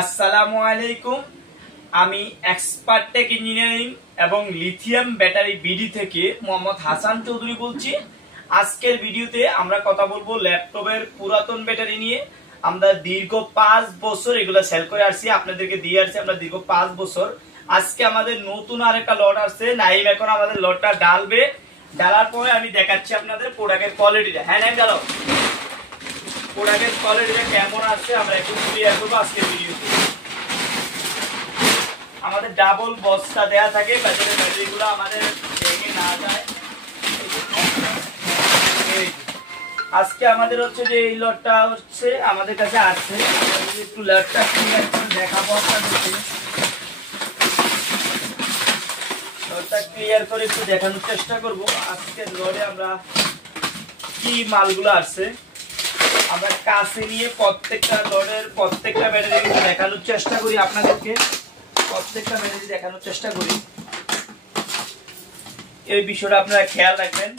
আসসালামু আলাইকুম। আমি এক্সপার্ট টেক ইঞ্জিনিয়ারিং এবং লিথিয়াম ব্যাটারি বিডি থেকে মোহাম্মদ হাসান চৌধুরী বলছি। আজকের ভিডিওতে আমরা কথা বলবো ল্যাপটপের পুরাতন ব্যাটারি নিয়ে। আমরা দীর্ঘ 5 বছর এগুলো সেল করে আসছি, আপনাদেরকে দিয়ে আসছি আমরা দীর্ঘ 5 বছর। আজকে আমাদের নতুন আরেকটা লট আসছে, নাইম এখন আমাদের লটটা ডালবে। ডালার পরে আমি দেখাচ্ছি আপনাদের প্রোডাক্টের কোয়ালিটিটা। হ্যাঁ নাইম ডালো, প্রোডাক্টের কোয়ালিটিটা কেমন আছে আমরা একটু ক্লিয়ার করবো আজকের ভিডিওতে। আমাদের ডাবল বস্তা দেয়া থাকে যাতে ব্যাটারিগুলো আমাদের ভেঙে না যায়। আজকে আমাদের হচ্ছে যে এই লটটা হচ্ছে আমাদের কাছে আছে, একটু লটটা ক্লিয়ার করে দেখাবো আপনাদেরকে। লটটা ক্লিয়ার করে একটু দেখানোর চেষ্টা করব আজকের লটে আমরা কি মালগুলো আছে। আমরা কাছে নিয়ে প্রত্যেকটা লটের প্রত্যেকটা ব্যাটারি দেখানোর চেষ্টা করি আপনাদেরকে, প্রত্যেকটা ব্যাটারি দেখানোর চেষ্টা করি। এই বিষয়টা আপনারা খেয়াল রাখবেন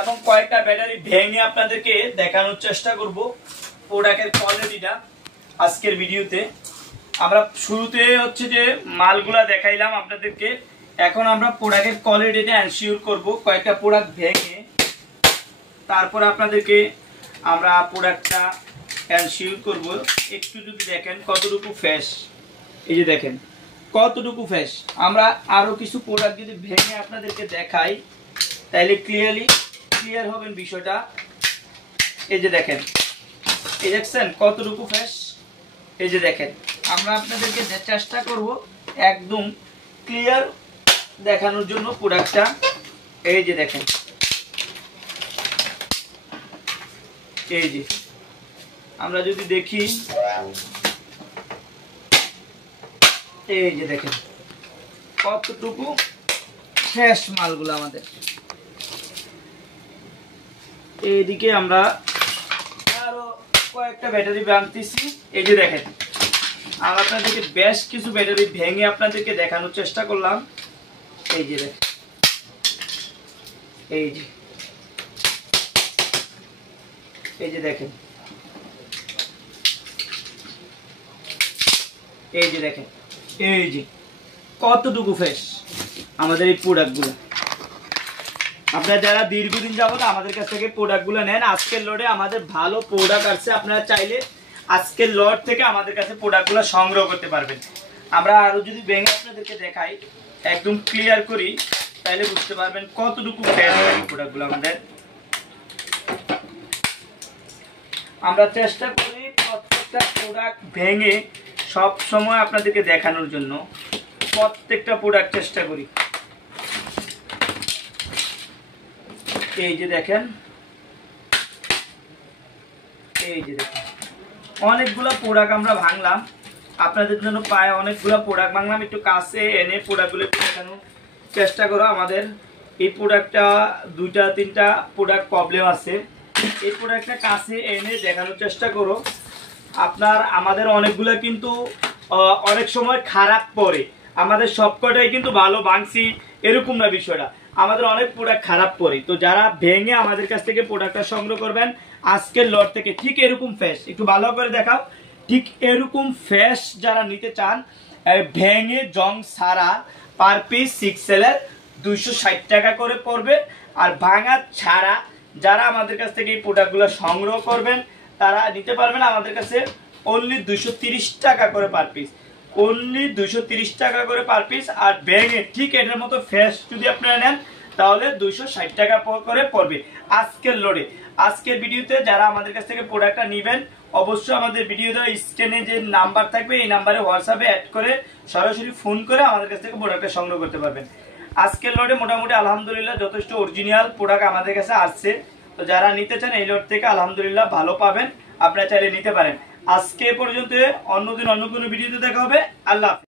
এবং কয়েকটা ব্যাটারি ভেঙে আপনাদেরকে দেখানোর চেষ্টা করব প্রোডাক্টের কোয়ালিটিটা আজকের ভিডিওতে। আমরা শুরুতে হচ্ছে যে মালগুলা দেখাইলাম আপনাদেরকে, এখন আমরা প্রোডাক্টের কোয়ালিটিটা এনশিওর করব কয়েকটা প্রোডাক্ট ভেঙে, তারপর আপনাদেরকে আমরা প্রোডাক্টটা এনশিওর করব। একটু যদি দেখেন কতটুকু ফ্রেশ, এই যে দেখেন কতটুকু ফ্রেশ। আমরা আরো কিছু প্রোডাক্ট যদি ভেঙে আপনাদেরকে দেখাই তাহলে ক্লিয়ার হবেন বিষয়টা। এই যে দেখেন, এই দেখছেন কতটুকু ফ্রেশ। এই যে দেখেন, আমরা আপনাদেরকে চেষ্টা করব একদম ক্লিয়ার দেখানোর জন্য প্রোডাক্টটা। এই যে দেখেন, এই যে আমরা যদি দেখি, এই যে দেখেন কতটুকু ফ্রেশ মালগুলো আমাদের। এইদিকে আমরা আরো কয়েকটা ব্যাটারি ভাঙতেছি। এই যে দেখেন, আমরা আপনাদেরকে বেশ কিছু ব্যাটারি ভেঙে আপনাদেরকে দেখানোর চেষ্টা করলাম। এই যে দেখেন, এই যে এই যে দেখেন, এই যে দেখেন, এই যে কতটুকু ফ্রেশ আমাদের এই প্রোডাক্টগুলো। আপনারা যারা দীর্ঘদিন যাবত আমাদের কাছ থেকে প্রোডাক্টগুলো নেন, আজকের লটে আমাদের ভালো প্রোডাক্ট আছে। আপনারা চাইলে আজকের লট থেকে আমাদের কাছে প্রোডাক্টগুলো সংগ্রহ করতে পারবেন। আমরা আরো যদি ভেঙে আপনাদেরকে দেখাই, একদম ক্লিয়ার করি, তাহলে বুঝতে পারবেন কতটুকু ফ্রেশ প্রোডাক্টগুলো আমাদের। আমরা চেষ্টা করি প্রত্যেকটা প্রোডাক্ট ভেঙে সব সময় আপনাদেরকে দেখানোর জন্য, প্রত্যেকটা প্রোডাক্ট চেষ্টা করি। এই যে দেখেন, এই যে দেখেন অনেকগুলো প্রোডাক্ট আমরা ভাঙলাম আপনাদের জন্য, প্রায় অনেকগুলো প্রোডাক্ট ভাঙলাম। একটু কাছে এনে প্রোডাক্টগুলো দেখানোর চেষ্টা করো। আমাদের এই প্রোডাক্টটা 2-3টা প্রোডাক্ট প্রবলেম আছে, এই প্রোডাক্টটা কাছে এনে দেখানোর চেষ্টা করো। আমাদের অনেকগুলো কিন্তু অনেক সময় খারাপ পড়ে, আমাদের সবকটাই কিন্তু ভালো ভাঙছি এরকম না বিষয়টা, আমাদের অনেক প্রোডাক্ট খারাপ পড়ে। তো যারা ভেঙে আমাদের কাছ থেকে প্রোডাক্টটা সংগ্রহ করবেন আজকের লট থেকে, ঠিক এরকম ফ্রেশ, একটু ভালো করে দেখাও, ঠিক এরকম ফ্রেশ যারা নিতে চান ভেঙে জং ছাড়া পার পিস 6 সেলের 260 টাকা করে পড়বে। আর ভাঙা ছাড়া যারা আমাদের কাছ থেকে এই প্রোডাক্টগুলো সংগ্রহ করবেন তারা নিতে পারবেন আমাদের কাছে অনলি 230 টাকা করে পার পিস, অনলি 230 টাকা করে পার পিস। আর ভেঙে ঠিক এটার মতো ফ্রেশ যদি আপনারা নেন তাহলে 260 টাকা করে পড়বে আজকের লোডে। আজকের ভিডিওতে যারা আমাদের কাছ থেকে প্রোডাক্টটা নেবেন অবশ্যই আমাদের ভিডিওতে স্ক্রিনে যে নাম্বার থাকবে এই নাম্বারে হোয়াটসঅ্যাপে অ্যাড করে সরাসরি ফোন করে আমাদের কাছ থেকে প্রোডাক্টটা সংগ্রহ করতে পারবেন। আজকের লোডে মোটামুটি আলহামদুলিল্লাহ যথেষ্ট অরিজিনাল প্রোডাক্ট আমাদের কাছে আসছে। তো যারা নিতে চান এই লোড থেকে আলহামদুলিল্লাহ ভালো পাবেন, আপনারা চাইলে নিতে পারেন। আজকে পর্যন্ত, অন্যদিন অন্য কোনো ভিডিওতে দেখা হবে। আল্লাহ হাফেজ।